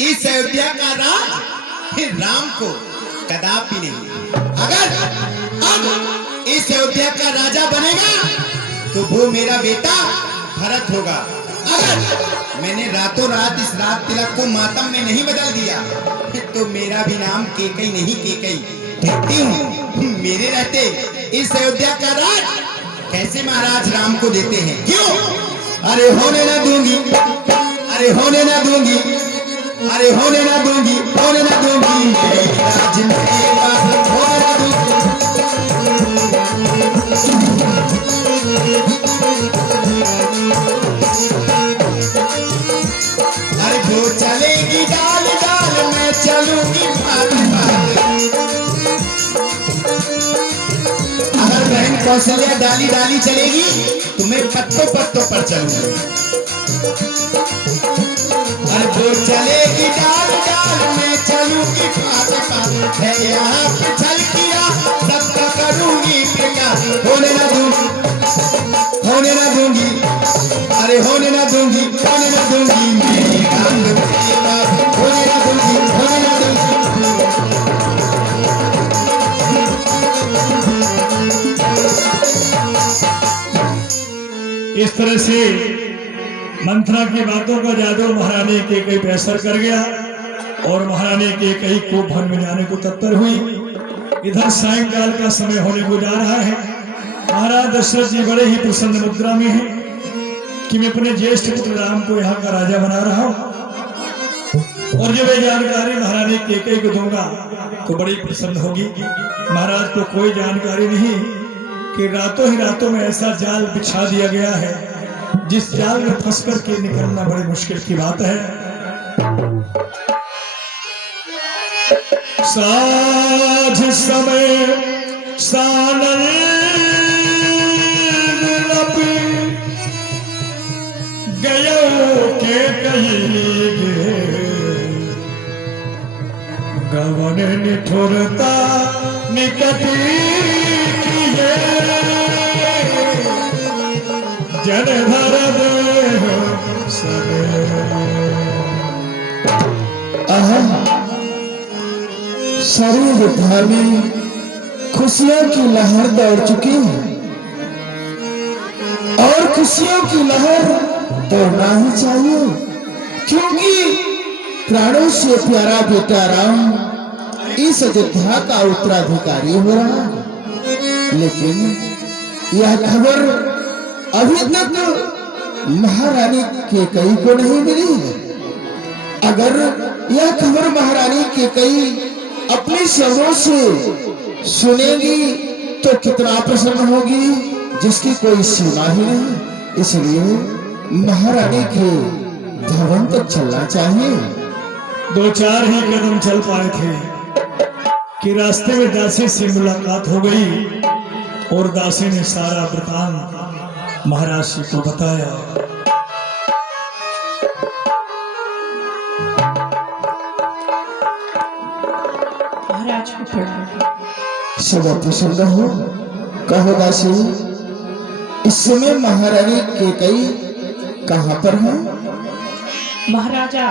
इस अयोध्या का राज फिर राम को कदापि नहीं। अगर अब इस अयोध्या का राजा बनेगा तो वो मेरा बेटा भरत होगा। अगर मैंने रातों रात इस रात तिलक को मातम में नहीं बदल दिया तो मेरा भी नाम केकई नहीं केकई। देखती हूँ मेरे रहते इस अयोध्या का राज कैसे महाराज राम को देते हैं। क्यों? अरे होने ना दूंगी, अरे होने ना दूंगी, अरे होने ना दूंगी, होने ना दूंगी राज मेरा, होने ना दूंगी। अरे वो चलेगी डाल डाल, मैं चलूंगी पात पात। अगर बहन कौशल्या डाली डाली चलेगी तो मैं पत्तों पत्तों पर चलूंगी। अरे वो चलेगी डाल डाल, मैं चलूंगी पात पात। है यहाँ पे छल किया सबका करूंगी प्रकार। होने ना दूंगी, होने ना दूंगी, अरे होने ना दूंगी, होने ना दूंगी मेरी बात, मेरी बात। होने ना दूंगी, होने ना दूंगी। इस तरह से मंथरा की बातों का जादू महारानी कैकेयी पे असर कर गया और महारानी कैकेयी को वन में जाने को तत्पर हुई। इधर सायंकाल का समय होने को जा रहा है। महाराज दशरथ जी बड़े ही प्रसन्न मुद्रा में हैं कि मैं अपने ज्येष्ठ पुत्र राम को यहाँ का राजा बना रहा हूँ और जब ये जानकारी महारानी कैकेयी को दूंगा तो बड़ी प्रसन्न होगी। महाराज को कोई जानकारी नहीं कि रातों ही रातों में ऐसा जाल बिछा दिया गया है जिस जाल में फंस करके निकलना बड़ी मुश्किल की बात है। साझ समय सानंद गयो के कहीं गवन निठुरता निकटी किए जन धर अहम शरीर धामी खुशियों की लहर दौड़ चुकी है और खुशियों की लहर दौड़ना ही चाहिए, क्योंकि प्राणों से प्यारा बेटा राम इस अयोध्या का उत्तराधिकारी हो रहा है। लेकिन यह खबर अभी तक महारानी कैकेयी को नहीं मिली है। अगर यह खबर महारानी कैकेयी अपनी शब्दों से सुनेगी तो कितना प्रसन्न होगी जिसकी कोई सीमा ही नहीं। इसलिए महारानी के भवन तक चलना चाहिए। दो चार ही कदम चल पाए थे कि रास्ते में दासी से मुलाकात हो गई और दासी ने सारा वृतांत महाराज जी को बताया। महाराज को प्रणाम। सदा प्रसन्न हो। कहो दासी, इस समय महारानी कैकेयी कहाँ पर है? महाराजा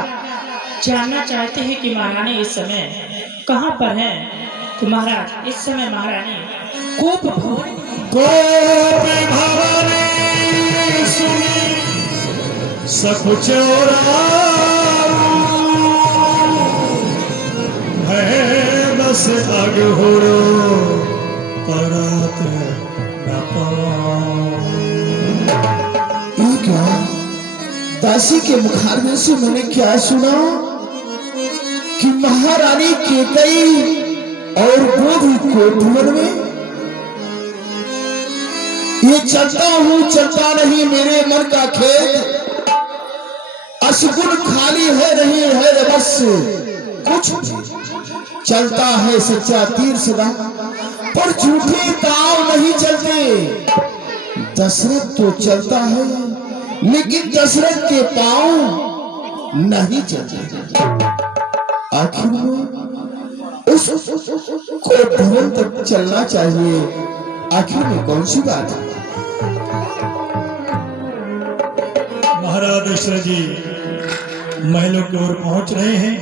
जानना चाहते हैं कि महारानी इस समय कहाँ पर है। तो महाराज इस समय महारानी कोप भवन सुनी सकुच है बस आग हो परत न पाऊं। ये क्या? दासी के मुखारबिंद से मैंने क्या सुना कि महारानी कैकेयी और बोधि को भवन में। ये चलता हूँ चलता नहीं मेरे मन का खेत, असगुन खाली है नहीं है बस कुछ चलता है सच्चा तीर सदा, पर झूठे दांव नहीं चलते। दशरथ तो चलता है लेकिन दशरथ के पांव नहीं चलते। आखिर में उसको भवन तक चलना चाहिए। आखिर में कौन सी बात है? महाराज दशरथ जी महलों की ओर पहुंच रहे हैं।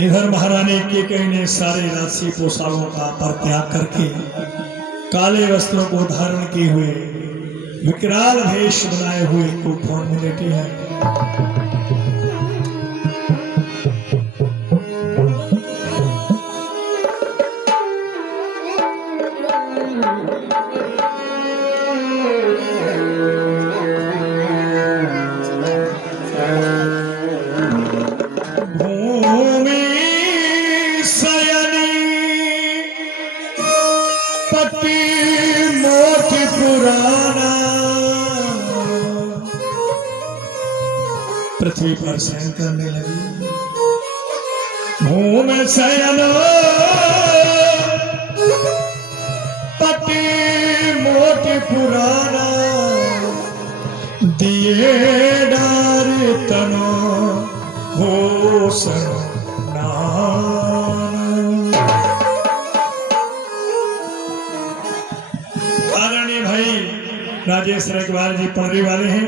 इधर महारानी केकई ने सारे राजसी पोशाकों का परित्याग करके काले वस्त्रों को धारण किए हुए विकराल वेश बनाए हुए कुभवन में लेटी है। पृथ्वी पर शयन करने लगी। भूमि शयन पति मोटी पुराना, दिए डार तनो हो सना। आदरणीय भाई राजेश रखवाल जी पढ़ने वाले हैं।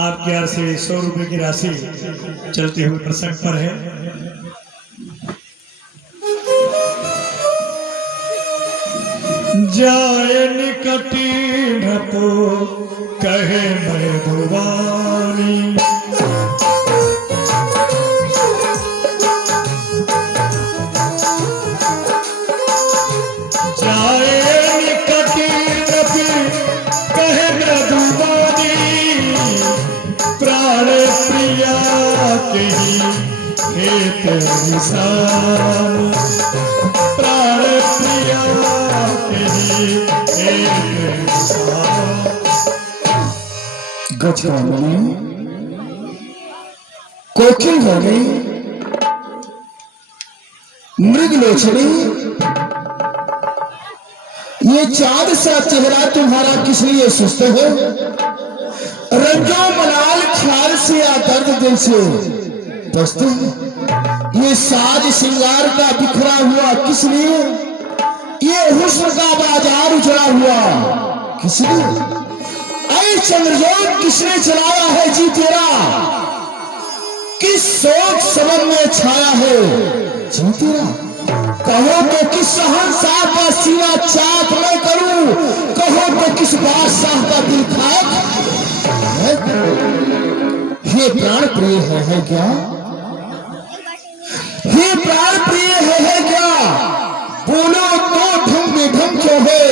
आपके यहाँ से 100 रुपए की राशि चलते हुए प्रसंग पर है। जाए निकटी ढपो कहे मैं भुवानी, प्राण प्रिया गजगामनी कोकिल वाली मृगलोचनी, ये चांद सा चेहरा तुम्हारा किस लिए सुस्त है? रंजो मलाल ख्याल से या दर्द दिल से दोस्तों, ये साज श्रृंगार का बिखरा हुआ किस लिए? ये हुस्न का बाजार उजड़ा हुआ किस लिए? ऐ चंद्रजोत किसने चलाया है जी तेरा? किस सोच सबब में छाया है जी तेरा? कहो तो किस शहंशाह का सीना चाक मैं करूं, कहो तो किस बादशाह का दिल खाक। हे प्राण प्रिय है क्या? हे प्राण प्रिय है क्या? बोलो तो ढंग बेढंग क्यों है?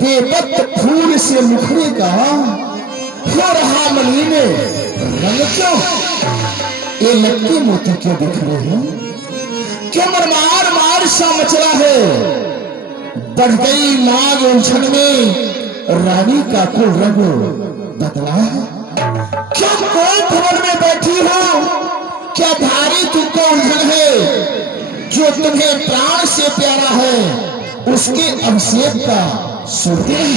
बेपत्त फूल से मुखरे का हो रहा मनी में रंग क्यों? ये लटके मोती क्यों दिख रहे हैं? क्यों मरमार मार सा मचला है? बढ़ गई मांग उलझन में रानी का कुल रंग बदला है। क्या कोई भवन में बैठी हो? क्या भारी तुमको उलझन है? जो तुम्हें प्राण से प्यारा है उसके अभिषेक का सुनते हैं।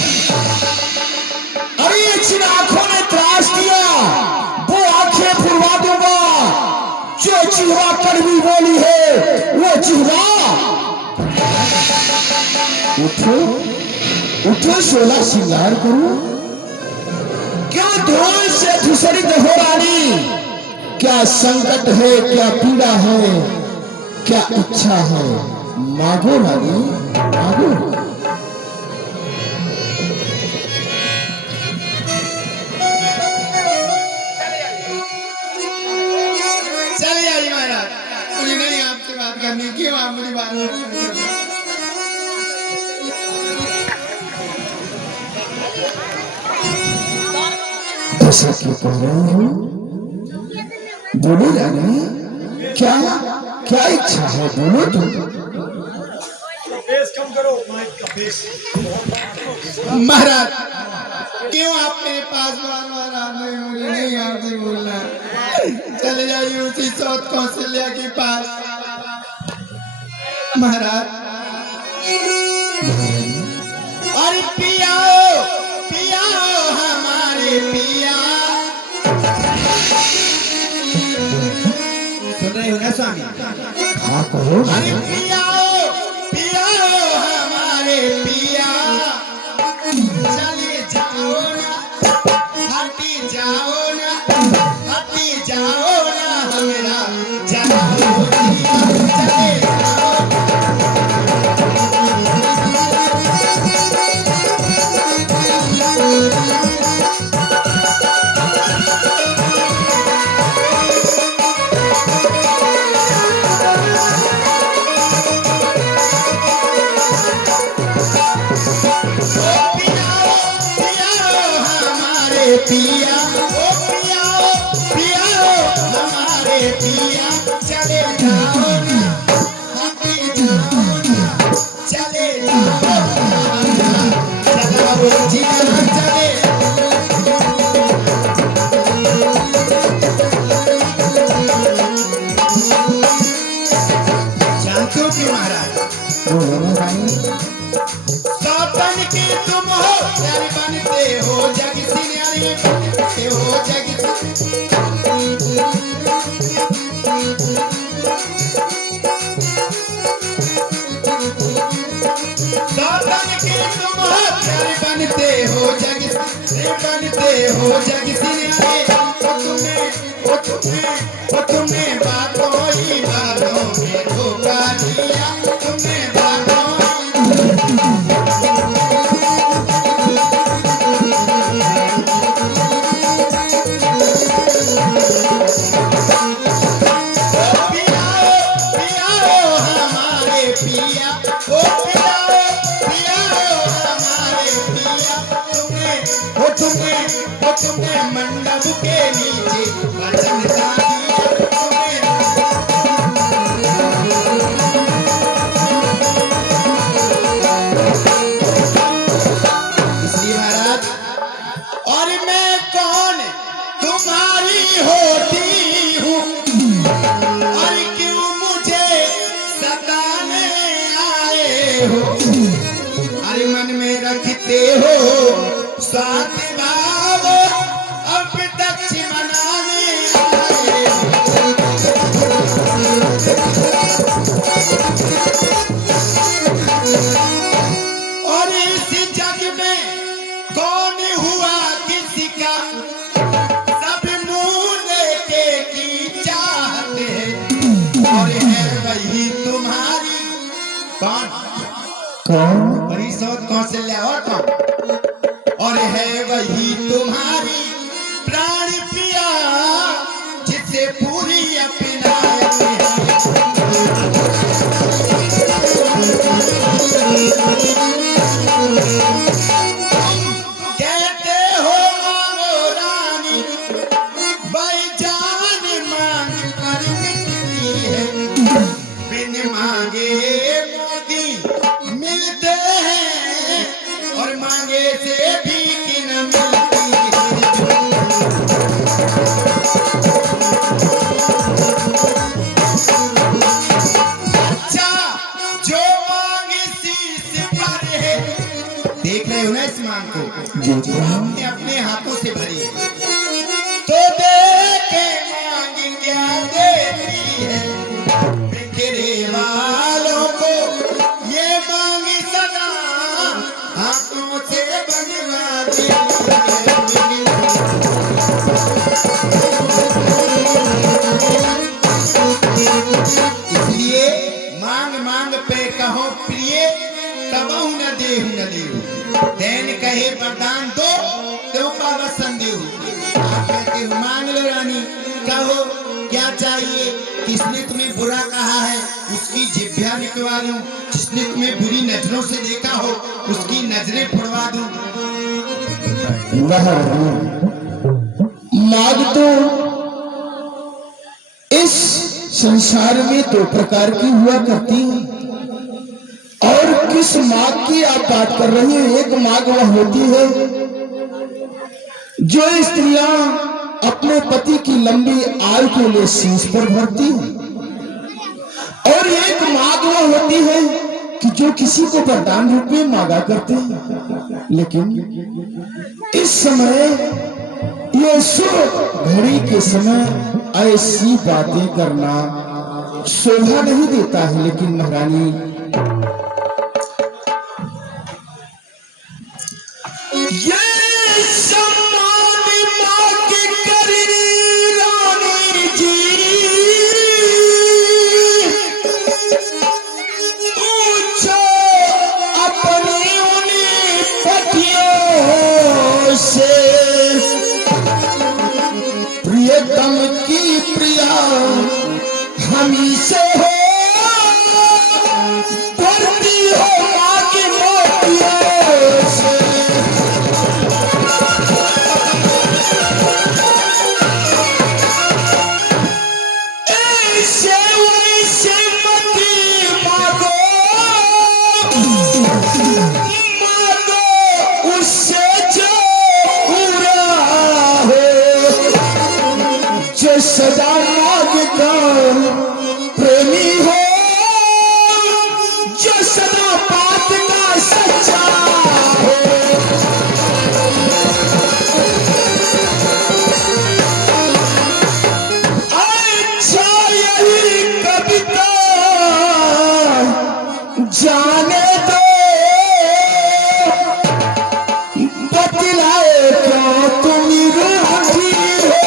अरे जिन आंखों ने त्रास दिया वो आंखें फुलवा दूंगा। जो जिह्वा कड़वी बोली है वो जिह्वा। उठो उठो, सोलह श्रृंगार करो। क्यों धूल से धूसरित हो रानी? क्या संकट है, क्या पीड़ा है, क्या इच्छा है? मांगो रानी मांगो। चलिए आइए महाराज, मुझे नहीं आपसे बात करनी। क्यों आप मुझे बात करते हैं? ऐसा क्यों कह रहे हो? बोलो रानी, क्या क्या इच्छा है? बोलो तुम। महाराज क्यों आप मेरे पास बार बार आ रहे हो? मुझे नहीं आपसे बोलना। चले जाइए उसी सौत कौशल्या के पास। महाराज अरे पियाओ पियाओ हमारे पिया। सुन रहे हो ना स्वामी? हाँ कहो। अरे पियाओ पियाओ हमारे पिया। चले जाओ ना, हटी जाओ ना, हटी जाओ जलाओ दिया चले जाओ। पिया ओ पिया पिया हमारे पिया चले जाओ ना हटे जाओ ना चले जाओ चलाओ जिया चले। जानते हो कि महाराज सौतन की तुम हो प्यारे बनते हो जग सिन्यारे बनते हो जग सौतन की तुम हो प्यारे बनते हो जग सिन्यारे तुमने बातों ही बातों में धोखा दिया तुमने बातों तुमने मंडप के नीचे वचन सा दिया इसलिए महाराज और मैं कौन तुम्हारी होती हूँ और क्यों मुझे सताने आए हो अरे मन में रखते हो साथ भाव अब तक मनाने आए और इस जग में कौन हुआ किसी का सब मुंह देखे की चाहते हैं और है वही तुम्हारी कौन वही सौत कौशल्या और कौन और है वही तुम्हारी प्राण प्रिया जिसे पूरी अपना कहते हो मांगो रानी भाईजान मांग पर मिलती है बिन मांगे मोती मिलते हैं और मांगे से भी इस मांग को जो आपने अपने हाथों से भरी है तो देखे मांग क्या देती है बिखरे वालों को ये मांग सदा हाथों से बनवाती है। इसलिए मांग मांग पे कहो प्रिय कबहू न देहु देन कहे वरदान दो तो पावसन देहु आप कहते हो मांग लो रानी कहो क्या चाहिए किसने तुम्हें बुरा कहा है उसकी जिभ्या निकलवा दूं जिसने तुम्हें बुरी नजरों से देखा हो उसकी नजरें फुड़वा दूं। मांग तो इस संसार में दो प्रकार की हुआ करती है और किस मांग की आप बात कर रही हैं एक मांग वह होती है जो स्त्रियां अपने पति की लंबी आयु के लिए शीश पर भरती हैं और एक मांग वह होती है कि जो किसी को वरदान रूप में मांगा करते हैं लेकिन इस समय ये शुभ घड़ी के समय ऐसी बातें करना शोभा नहीं देता है। लेकिन महारानी ये सम्मान मां की करी रानी जी नमी से हो भरती हो माँ की मोतियों से। ऐसे वैसे मती मांगो, मांगो उससे जो पूरा हो, जो सदा मांगता प्रेमी हो, जो सदा बात का सच्चा हो। अच्छा यही कविता जाने दो, बतलाए क्यों तुम रूठी हो।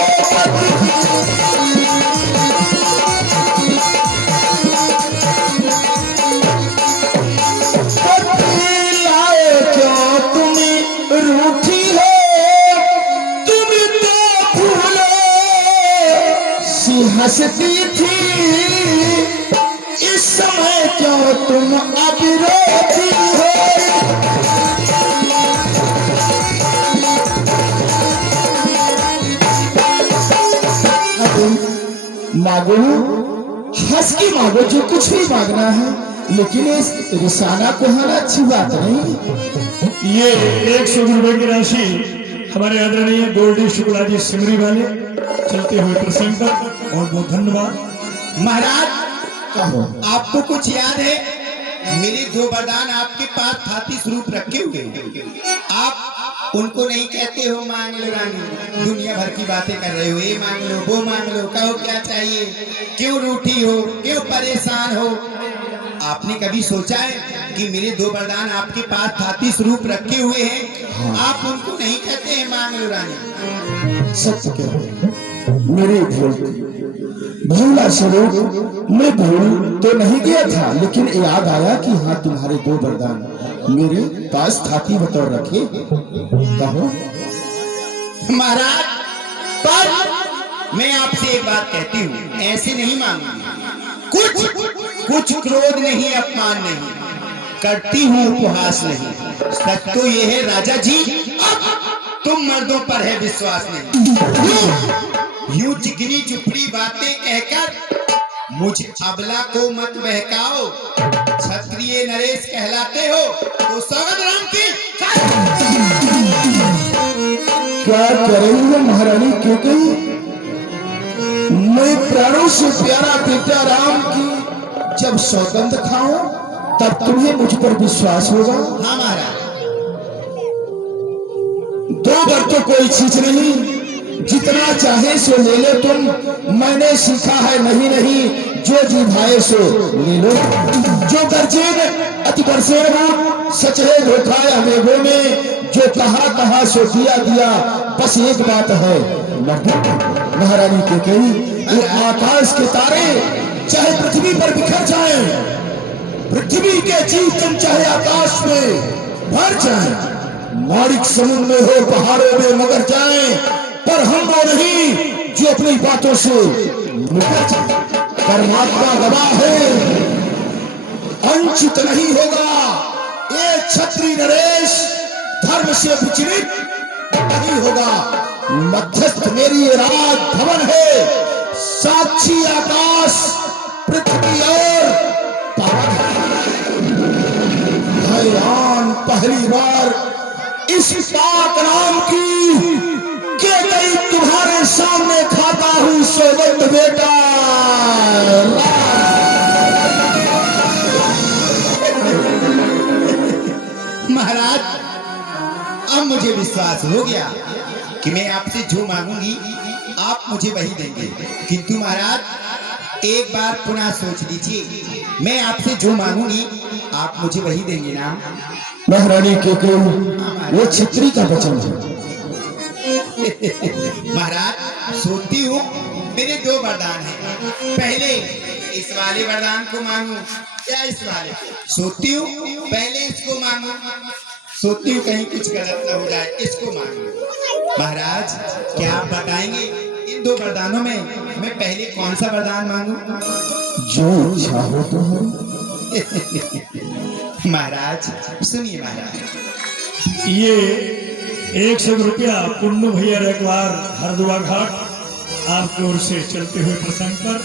बतलाए क्यों तुम रूठी हो, तुम तो फूलों सी हंसती थी, इस समय क्यों तुम अब रोती हो। मांगो, हंस के मांगो, जो कुछ भी मांगना है, लेकिन इस रिसाना को हमारा अच्छी बात नहीं। ये 100 रुपए की राशि हमारे आदरणीय गोल्डी शुक्ला जी सिमरी वाले चलते हुए प्रसंग पर बहुत बहुत धन्यवाद। महाराज कहो। आपको कुछ याद है? मेरे 2 वरदान आपके पास थाती स्वरूप रखे हुए हैं। आप उनको नहीं कहते हो मांग लो रानी, दुनिया भर की बातें कर रहे हो, ये मांग लो वो मांग लो, कहो क्या चाहिए, क्यों रूठी हो, क्यों परेशान हो। आपने कभी सोचा है कि मेरे 2 वरदान आपके पास थाती स्वरूप रखे हुए हैं, आप उनको नहीं कहते हैं मांग लो रानी? सत्य कह रहे, मेरे भोला स्वरूप मैं भूल तो नहीं गया था, लेकिन याद आया कि हाँ तुम्हारे 2 वरदान मेरे पास थाती बतौर रखे। कहो। महाराज, पर मैं आपसे एक बात कहती हूँ, ऐसे नहीं मांगूंगी। कुछ क्रोध नहीं, अपमान नहीं, करती हूँ उपहास नहीं। सच तो ये है राजा जी, तुम मर्दों पर है विश्वास नहीं। यूं चिकनी चुपड़ी बातें कहकर मुझ अबला को मत बहकाओ। क्षत्रिय नरेश कहलाते हो तो सौगंध राम की। क्या करेंगे महारानी, क्योंकि मैं प्राणों से प्यारा बेटा राम की जब सौगंध खाऊं तब तुम्हें मुझ पर विश्वास होगा। हाँ महाराज। 2 बर तो कोई चीज नहीं, जितना चाहे सो ले लो तुम। मैंने सीखा है नहीं नहीं, जो जी भाई सो ले लो। जो गर्जेन अति बरसेन सच है धोखा अमेघों में, जो कहा सो दिया दिया। बस एक बात है महारानी के कही, वो आकाश के तारे चाहे पृथ्वी पर बिखर जाए, पृथ्वी के जीव तुम चाहे आकाश में भर जाए, मारिक समुद्र में हो पहाड़ों में मगर जाए, पर हम वो नहीं जो अपनी बातों से मुकर जाए। परमात्मा गवाह है, अंचित नहीं होगा। ये क्षत्रिय नरेश धर्म से विचलित नहीं होगा। मध्यस्थ मेरी राज भवन है, साक्षी आकाश पृथ्वी और भगवान पहली बार इस पाक नाम की के कई तुम्हारे सामने खाता हूं सौगंध बेटा। महाराज, अब मुझे विश्वास हो गया कि मैं आपसे जो मांगूंगी आप मुझे वही देंगे। किंतु महाराज एक बार पुनः सोच लीजिए, मैं आपसे जो मांगूंगी आप मुझे वही देंगे ना? महारानी के वो छत्री का वचन है। महाराज सोचती हूँ मेरे 2 वरदान हैं, पहले इस वाले वरदान को मांगू या इस वाले? सोचती हूँ पहले इसको मांगू, सोचती हूँ कहीं कुछ गलत ना हो जाए, इसको मांगू। महाराज क्या आप बताएंगे इन दो वरदानों में मैं पहले कौन सा वरदान मांगू? जो इच्छा हो तुम्हारी। महाराज सुनिए महाराज, ये 100 रुपया पुन्नू भैया रेकवार हरदुआ घाट आपकी ओर से चलते हुए प्रसंग पर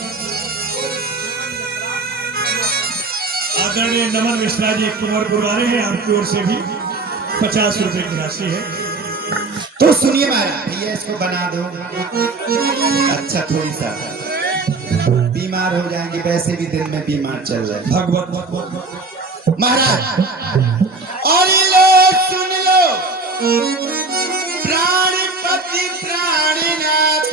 आदरणीय नमन मिश्रा जी कुंवर गुरुवारे हैं, आपकी ओर से भी 50 रुपए की राशि है। तो सुनिए महाराज, भैया इसको बना दो। अच्छा थोड़ी सा बीमार हो जाएंगे, वैसे भी दिन में बीमार चल रहे हैं। भगवत महाराज और ये लो सुन लो, प्राणपति प्राणनाथ।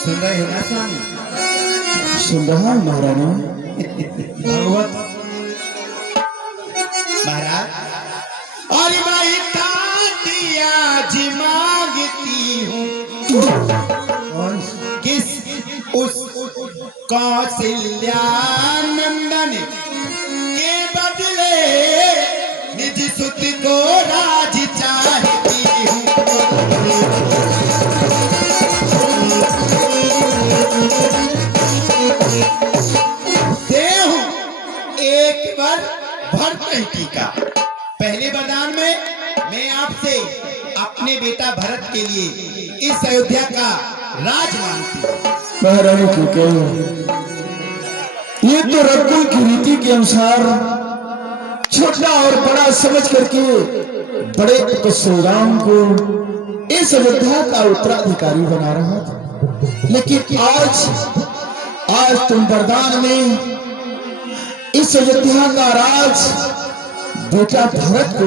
सुन रहे हो ना स्वामी? सुन रहा हूं महारानी। भगवत महाराज और भाई तातिया जी मांगती हूँ किस उस कौशल्यानंदन के बदले निज सुत को राज चाहती हूँ। देहूं एक बार भर टीका। पहले वरदान में मैं आपसे अपने बेटा भरत के लिए इस अयोध्या का राज मांगती हूँ। महारानी क्यों कहे, ये तो रघुकुल की रीति के अनुसार छोटा और बड़ा समझ करके बड़े तो श्री राम को इस अयोध्या का उत्तराधिकारी बना रहा था, लेकिन आज तुम वरदान में इस अयोध्या का राज बेटा भरत को